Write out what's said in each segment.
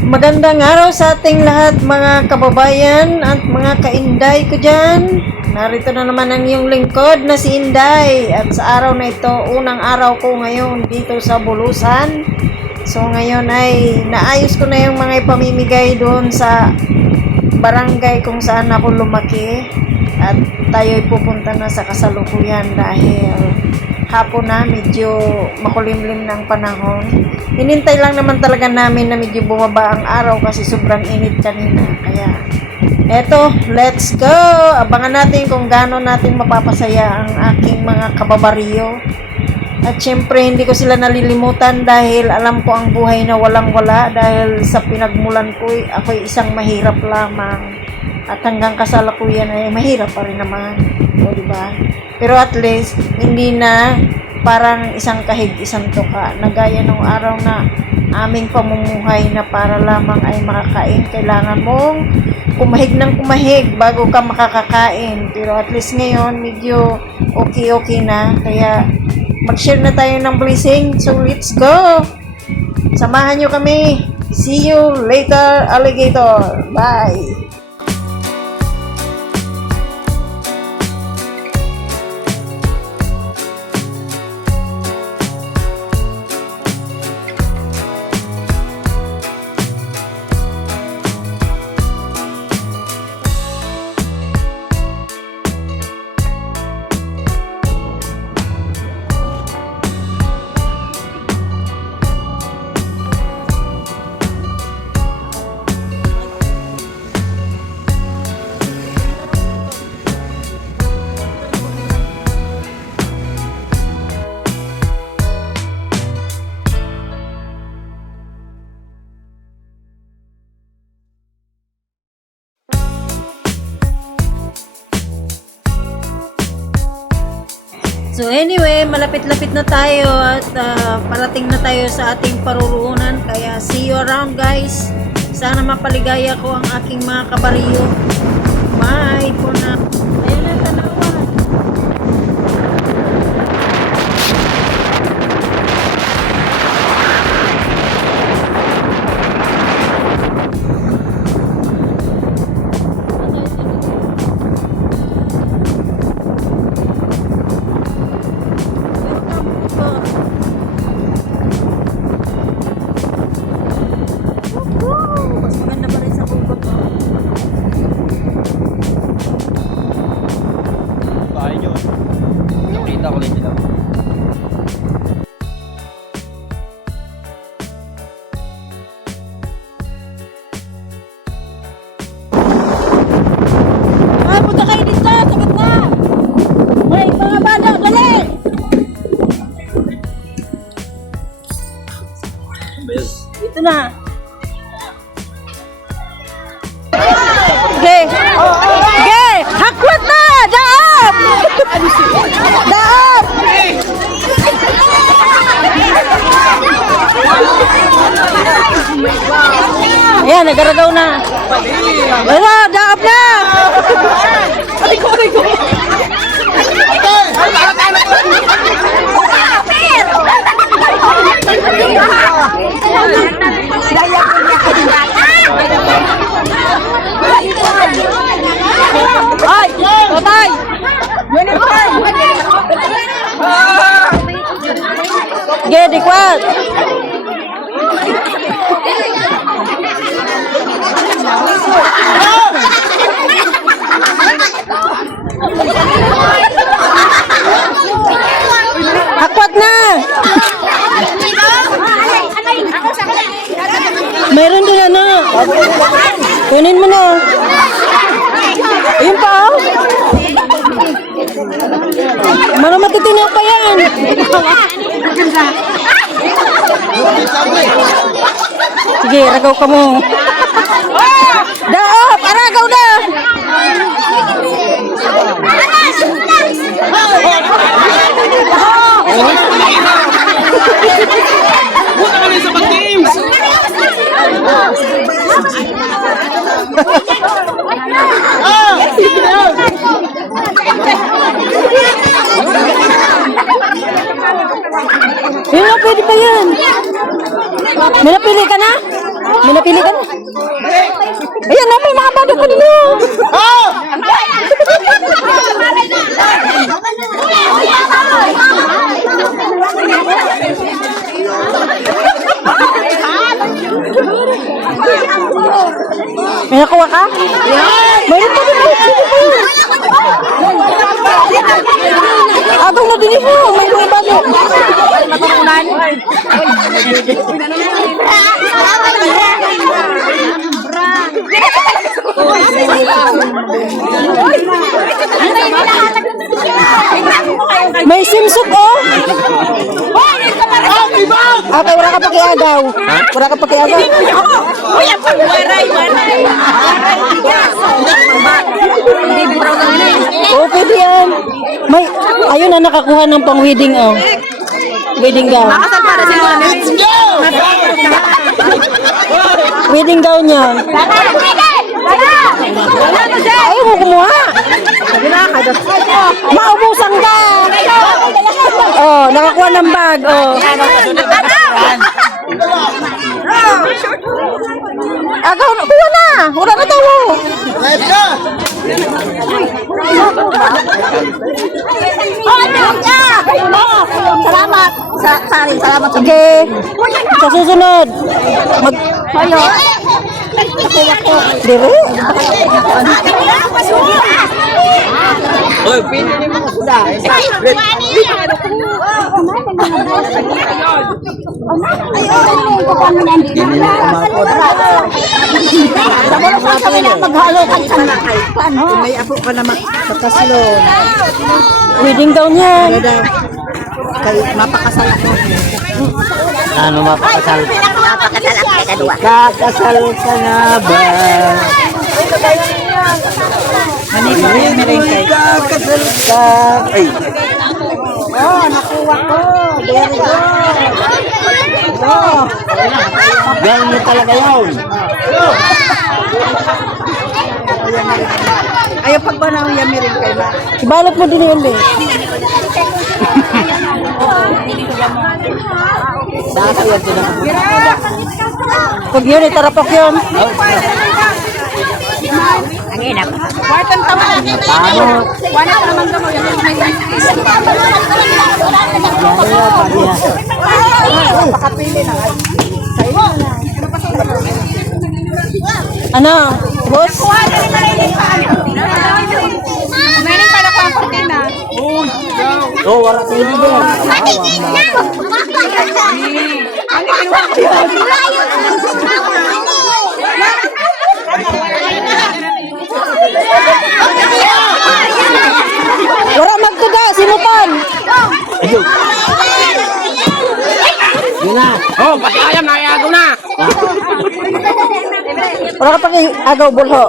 Magandang araw sa ating lahat mga kababayan at mga kainday ko dyan. Narito na naman ang iyong lingkod na si Inday. At sa araw na ito, unang araw ko ngayon dito sa Bulusan. So ngayon ay naayos ko na yung mga ipamimigay doon sa barangay kung saan ako lumaki. At tayo'y pupunta na sa kasalukuyan dahil hapon na, medyo makulimlim ng panahon. Hinintay lang naman talaga namin na medyo bumaba ang araw kasi sobrang init kanina. Kaya, eto, let's go! Abangan natin kung gaano natin mapapasaya ang aking mga kababaryo. At syempre, hindi ko sila nalilimutan dahil alam ko ang buhay na walang-wala dahil sa pinagmulan ko, ako'y isang mahirap lamang. At hanggang kasalukuyan ay mahirap pa rin naman. O, diba? Pero at least, hindi na parang isang kahig, isang tuka. Nagaya nung araw na aming pamumuhay na para lamang ay makakain. Kailangan mong kumahig ng kumahig bago ka makakakain. Pero at least ngayon, medyo okay na. Kaya mag-share na tayo ng blessing. So let's go! Samahan nyo kami. See you later, alligator. Bye! So anyway, malapit-lapit na tayo at parating na tayo sa ating paruroonan. Kaya see you around guys. Sana mapaligaya ko ang aking mga kabariyo. Bye for now. Ayun na tanawan. Mas maganda pa rin sa bukod. Bahay nyo. Nakita ko lang nila. Punta kayo dito! Sagot na! May mga bala! Dali! Dito na! Okay! Okay! Hakwat na! Daap! Daap! Ayan, nagaragaw na. Wala, daap na! Ay! Patay! Sige, dikwat! Hakwat na! Meron din ano. Kunin mo na. Ayun pa oh. Mga matitinaw pa yan. Sige, ragaw ka mo. Daop, aragaw na. Buta ka rin sa pag-games! Yun na, pwede pa yan. May napili ka na? May mapili ka na. Ayan na, may mga badok ka nila. May nakuha ka? Mayroon pa din. Agaw na din mo. May mga badok. May simsuk oh. Okay, wala ka pakiagaw. Wala ka pakiagaw. Oh, pwede yan. May, ayun na nakakuha ng pang wedding oh. Wedding gown. Let's go! Wedding gown yan. Ayaw mo kumuha. Maubusan ka. Oh, nakakuha ng bag. Oh. Agaw, kuha na. Wala na tawo. Let's go! Salamat. Salamat. Okay. Sa susunod. Mag... Dire? Oy, pili ni mga suda. May apo ka naman sa kaslo. Wedding gown yan. Kay mapakasal ako. Ano mapakasal? Mapakasal ako kay kadua. Kakasal ka na ba? Hani pa rin meron kay. Kakasal ka. Ay, Oh, nakuha ko. Very good. Oh. ganyan mo talaga yun. Ayaw pag ba na yung meron kay ma? Ibalot mo din yun, eh. Dasa yan sila. Pag yun, itarapok yun. Ang ina. Paano? Wala ka naman gamo yan. Pakapili na. Ano? Boss? Meron pa na ko ang kortina. Oh, wala sa hindi din. Wala magtuga, sinupan. Ayun. Yun na. Oh, pati ayam na ayago na. Wala ka pag-agaw, bulho.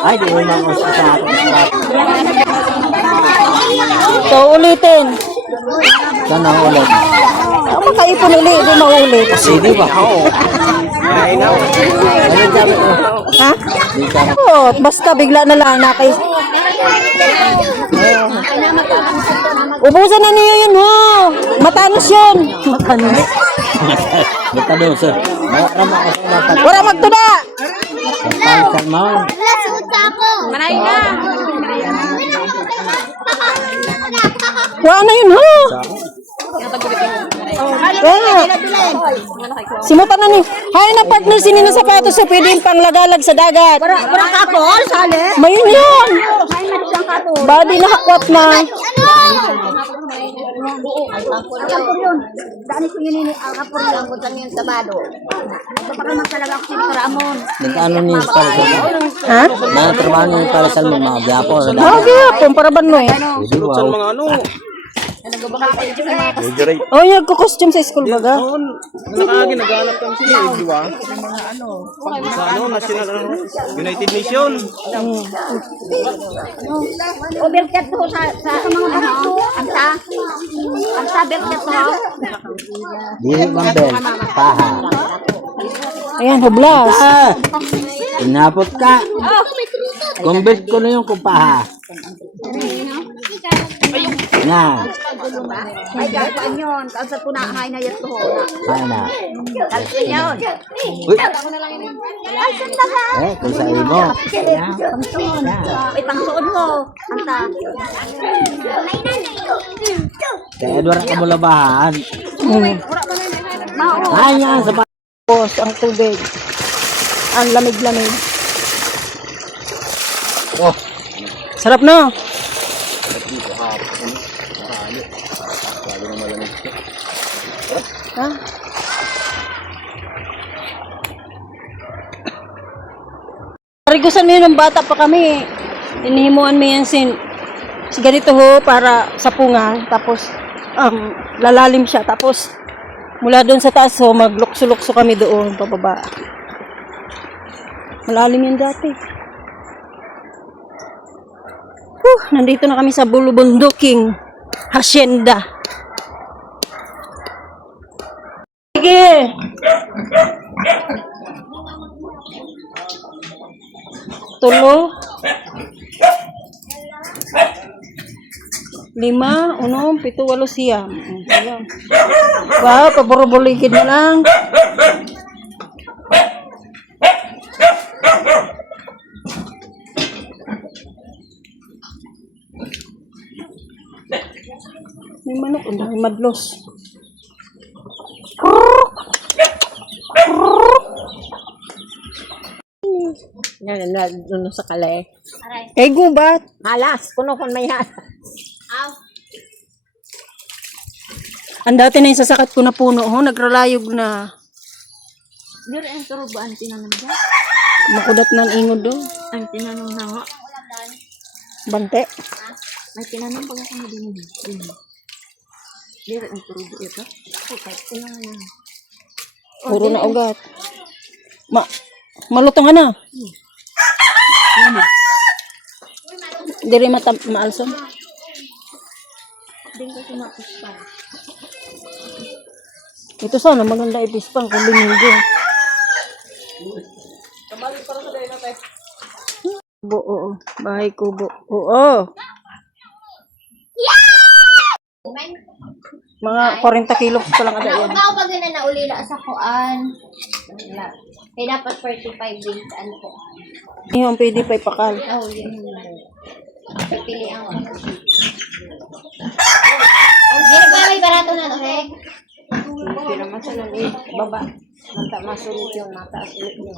Ay, di mo naman sa akin. So, ulitin. Saan ang ulit? Ang makaipon ulit, di maulit. Sige ba? Oo. Ano dami ko? Ha? Oo, basta bigla na lang nakay... Ubusan na niyo yun, ho! Matanos yun! Matanos? Basta doon, sir. Marama ka sa mga Wala magtuda! pagpalitan mo. Manay na. Wala na yun, ho! Wala. Simutan na ni. Hay na partner sinin na sapatos sa pwedeng panglagalag sa dagat. Wala ka po, sali. Mayun yun! Body na hakwat na. Kapur yun. Dani ko yun ini kapur lang ko sa yung tabado. Pagpapakaman talaga ako sa Ramon. Nag-ano ni Palasal mo? Ha? Nakatrabaho ni Palasal mo, mga biyapo. Okay, kung para ba no eh. Hindi ba? Mga ano? Oh, yung costume sa school baga. Nakagin, naghanap kami sila, di ba? Sa ano, National United Nation. O belket to sa mga baho. Anta belket to. Dili bambel. Paha. Ayan, hublas. Ah! Inapot ka. Convert ko na yung kumpaha. Na. Ay, gagawin yun. Kalsa ko na, hay na yun to. Sana. Kalsa yun. Uy. Kalsa na ha. Kung sa imo. Ay, pangsuod mo. Anta. Kaya Edward ka mulabahan. Mao. Ay, yan. Sa Tapos ang tubig. Ang lamig-lamig. Oh. Sarap na. Ha? Parigusan mo yun ng bata pa kami. Inihimuan mo yan si ganito ho para sa punga. Tapos lalalim siya. Tapos mula doon sa taas ho, maglukso-lukso kami doon pababa. Malalim yan dati. Nandito na kami sa Bulubunduking Hacienda. Sige! Tulo. 5, 6, 7, 8 siyam. Ayan. Wow, paburubuligid na lang. May manok, ang dami madlos. Ano sa kalay? Kay gubat. Halas, kuno kon may halas. Ang dati na yung sasakat ko na puno, nagralayog na. Dire ang turubaan tinanong dyan. Makudat ng ingod do. Ang tinanong na nga. Bante. May tinanong pag ako na din. Dire ang turubo ito. Okay, tinanong na. Puro na ugat. Malutong na. Diri maalson. Din ko kumapuspa. Ito sana maganda ipispang kung linggo. Kubo, oo. Bahay kubo. Oo. Mga 40 kilos pa lang ada yan. Ako pag na naulila sa kuan. Kaya dapat 45 days ano po. Yung pwede pa ipakal. Oh, yun. Pipili ako. Hindi na ba may barato na to, he? Hindi naman sa nang baba. Mata masulit yung mataas ulit yun.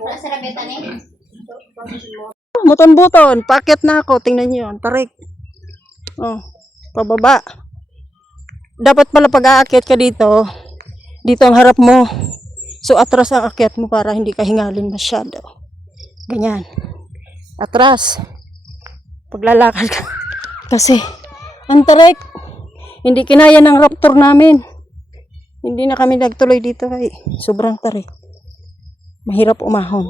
Wala sa rabetan eh. Buton-buton. Paket na ako. Tingnan nyo. Tarik. Oh. Pababa. Dapat pala pag-aakyat ka dito. Dito ang harap mo. So, atras ang akyat mo para hindi ka hingalin masyado. Ganyan. Atras. Paglalakad ka. Kasi, ang tarik. Hindi kinaya ng raptor namin. Hindi na kami nagtuloy dito kay sobrang tarik. Mahirap umahon.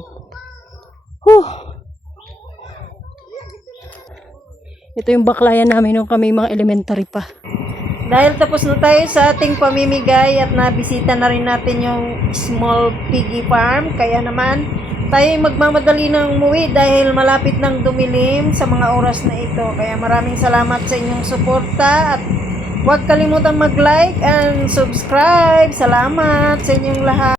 Ito yung baklayan namin nung kami mga elementary pa. Dahil tapos na tayo sa ating pamimigay at nabisita na rin natin yung small piggy farm. Kaya naman, tayo magmamadali ng umuwi dahil malapit nang dumilim sa mga oras na ito. Kaya maraming salamat sa inyong suporta at huwag kalimutan mag-like and subscribe. Salamat sa inyong lahat.